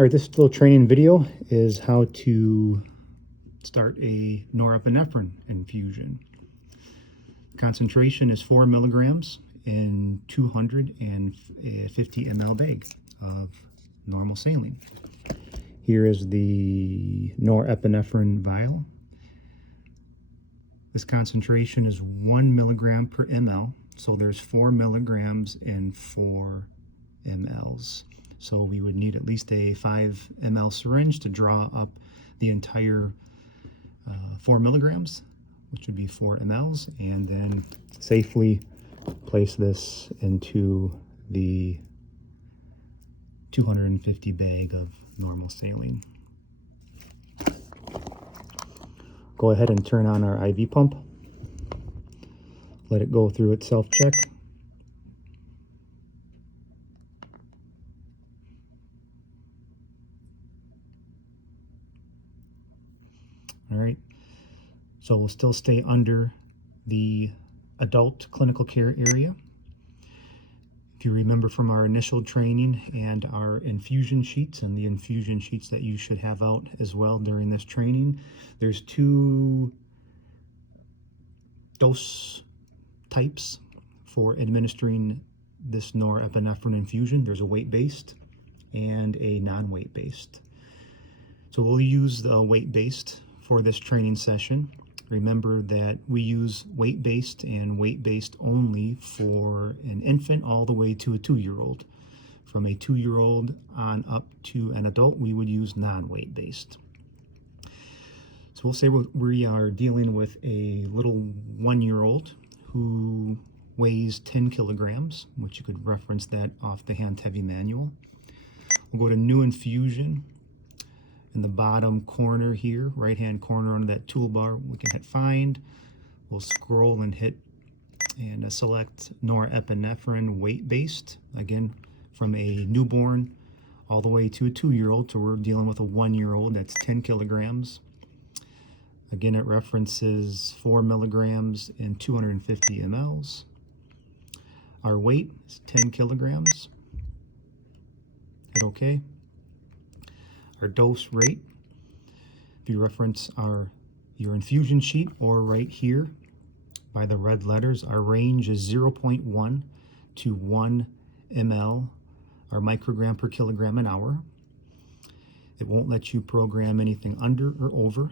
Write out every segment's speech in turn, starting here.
All right, this little training video is how to start a norepinephrine infusion. Concentration is 4 milligrams in 250 ml bag of normal saline. Here is the norepinephrine vial. This concentration is 1 milligram per ml, so there's 4 milligrams in 4 mLs. So we would need at least a 5 ml syringe to draw up the entire 4 milligrams, which would be 4 mLs, and then safely place this into the 250 bag of normal saline. Go ahead and turn on our IV pump. Let it go through its self-check. All right, so we'll still stay under the adult clinical care area. If you remember from our initial training and our infusion sheets and the infusion sheets that you should have out as well during this training, there's 2 dose types for administering this norepinephrine infusion. There's a weight-based and a non-weight-based. So we'll use the weight-based for this training session. Remember that we use weight-based and weight-based only for an infant all the way to a 2-year-old. From a 2-year-old on up to an adult, we would use non-weight-based. So we'll say we are dealing with a little 1-year-old who weighs 10 kilograms, which you could reference that off the Hand Heavy manual. We'll go to New Infusion. In the bottom corner here, right-hand corner under that toolbar, we can hit Find. We'll scroll and hit and select norepinephrine weight-based. Again, from a newborn all the way to a 2-year-old, so we're dealing with a 1-year-old, that's 10 kilograms. Again, it references 4 milligrams in 250 mLs. Our weight is 10 kilograms. Hit OK. Our dose rate, if you reference your infusion sheet or right here by the red letters, our range is 0.1 to 1 ml, or microgram per kilogram an hour. It won't let you program anything under or over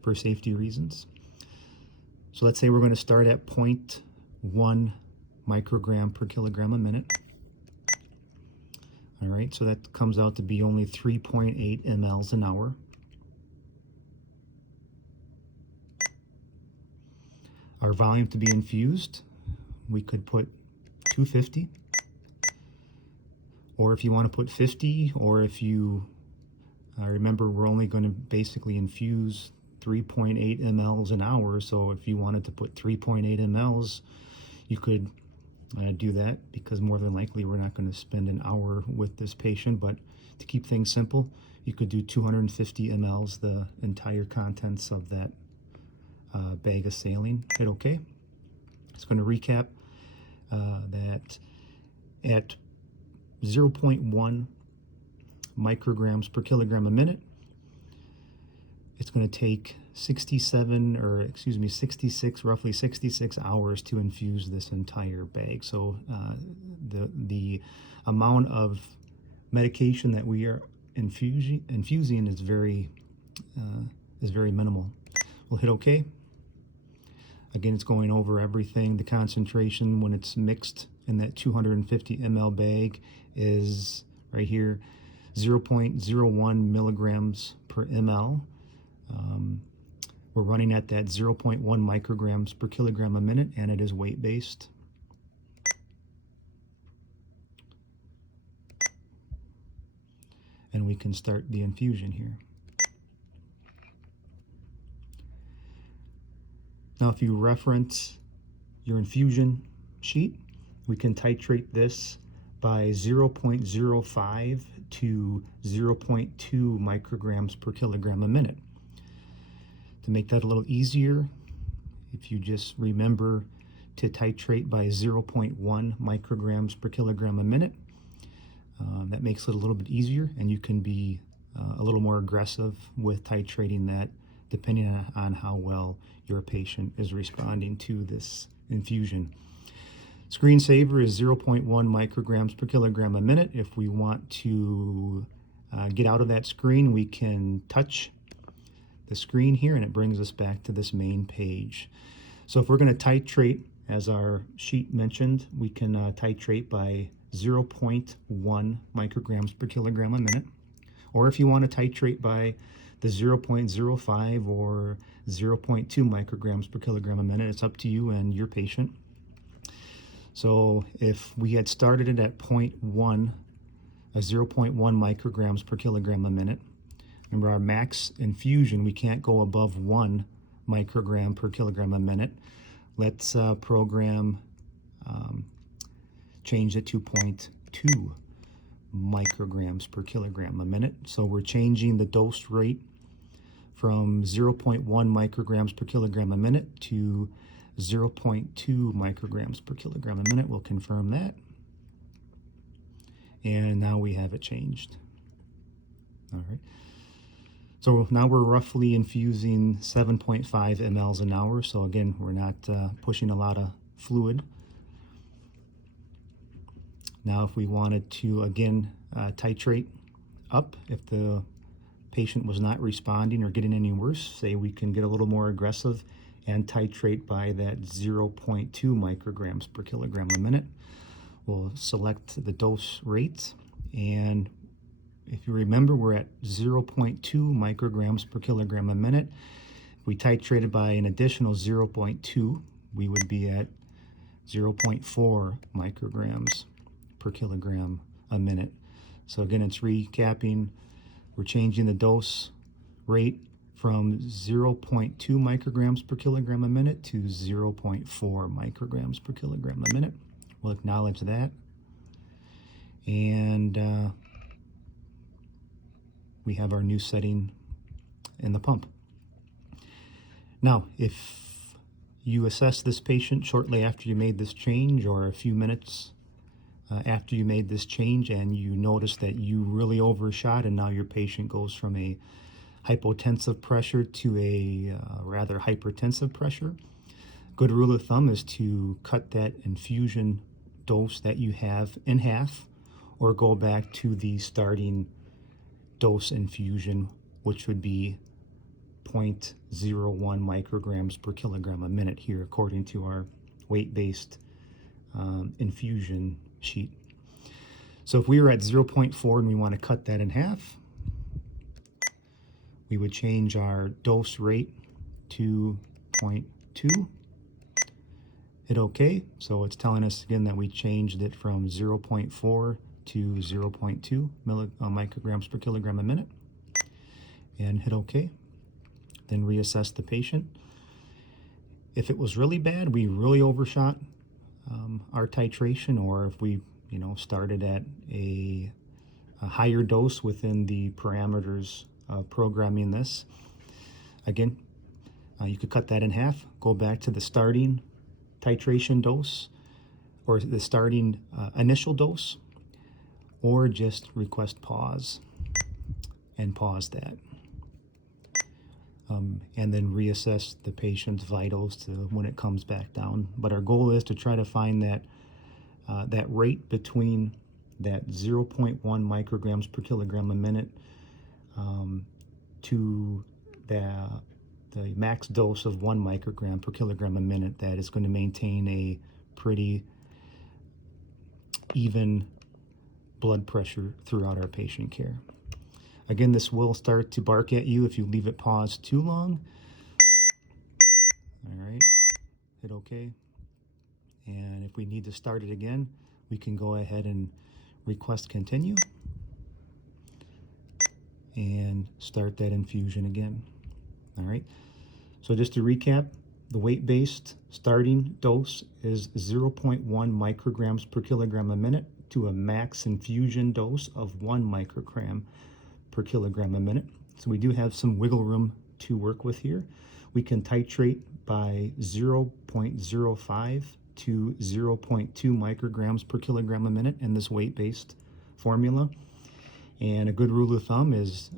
for safety reasons. So let's say we're going to start at 0.1 microgram per kilogram a minute. All right, so that comes out to be only 3.8 mLs an hour. Our volume to be infused, we could put 250. Or if you want to put 50, or if you, remember we're only going to basically infuse 3.8 mLs an hour, so if you wanted to put 3.8 mLs, you could do that, because more than likely we're not going to spend an hour with this patient. But to keep things simple, you could do 250 mLs, the entire contents of that bag of saline. Hit OK. It's going to recap that at 0.1 micrograms per kilogram a minute, it's going to take roughly 66 hours to infuse this entire bag. So the amount of medication that we are infusing is very minimal. We'll hit OK. Again, it's going over everything. The concentration when it's mixed in that 250 ml bag is right here, 0.01 milligrams per ml. We're running at that 0.1 micrograms per kilogram a minute, and it is weight-based. And we can start the infusion here. Now, if you reference your infusion sheet, we can titrate this by 0.05 to 0.2 micrograms per kilogram a minute. To make that a little easier, if you just remember to titrate by 0.1 micrograms per kilogram a minute, That makes it a little bit easier, and you can be a little more aggressive with titrating that depending on how well your patient is responding to this infusion. Screensaver is 0.1 micrograms per kilogram a minute. If we want to get out of that screen, we can touch the screen here and it brings us back to this main page. So if we're going to titrate, as our sheet mentioned, we can titrate by 0.1 micrograms per kilogram a minute. Or if you want to titrate by the 0.05 or 0.2 micrograms per kilogram a minute, it's up to you and your patient. So if we had started it at 0.1 micrograms per kilogram a minute, remember our max infusion, we can't go above 1 microgram per kilogram a minute. Let's program change it to 0.2 micrograms per kilogram a minute. So we're changing the dose rate from 0.1 micrograms per kilogram a minute to 0.2 micrograms per kilogram a minute. We'll confirm that. And now we have it changed. All right. So now we're roughly infusing 7.5 mLs an hour. So again, we're not pushing a lot of fluid. Now if we wanted to, again, titrate up, if the patient was not responding or getting any worse, say we can get a little more aggressive and titrate by that 0.2 micrograms per kilogram a minute. We'll select the dose rates, and if you remember, we're at 0.2 micrograms per kilogram a minute. If we titrated by an additional 0.2, we would be at 0.4 micrograms per kilogram a minute. So again, it's recapping. We're changing the dose rate from 0.2 micrograms per kilogram a minute to 0.4 micrograms per kilogram a minute. We'll acknowledge that. And we have our new setting in the pump. Now, if you assess this patient shortly after you made this change, or a few minutes after you made this change, and you notice that you really overshot and now your patient goes from a hypotensive pressure to a rather hypertensive pressure, good rule of thumb is to cut that infusion dose that you have in half, or go back to the starting dose infusion, which would be 0.01 micrograms per kilogram a minute here, according to our weight-based infusion sheet. So if we were at 0.4 and we want to cut that in half, we would change our dose rate to 0.2. Hit OK. So it's telling us again that we changed it from 0.4 to 0.2 micrograms per kilogram a minute. And hit OK. Then reassess the patient. If it was really bad, we really overshot our titration, or if we started at a higher dose within the parameters of programming this, again, you could cut that in half, go back to the starting titration dose, or the starting initial dose, or just request pause and pause that. And then reassess the patient's vitals to when it comes back down. But our goal is to try to find that that rate between that 0.1 micrograms per kilogram a minute to the max dose of 1 microgram per kilogram a minute, that is going to maintain a pretty even blood pressure throughout our patient care. Again, this will start to bark at you if you leave it paused too long. All right, hit OK. And if we need to start it again, we can go ahead and request continue and start that infusion again. All right, so just to recap, the weight-based starting dose is 0.1 micrograms per kilogram a minute to a max infusion dose of 1 microgram per kilogram a minute. So we do have some wiggle room to work with here. We can titrate by 0.05 to 0.2 micrograms per kilogram a minute in this weight-based formula. And a good rule of thumb is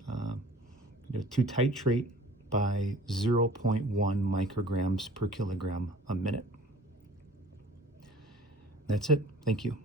to titrate by 0.1 micrograms per kilogram a minute. That's it. Thank you.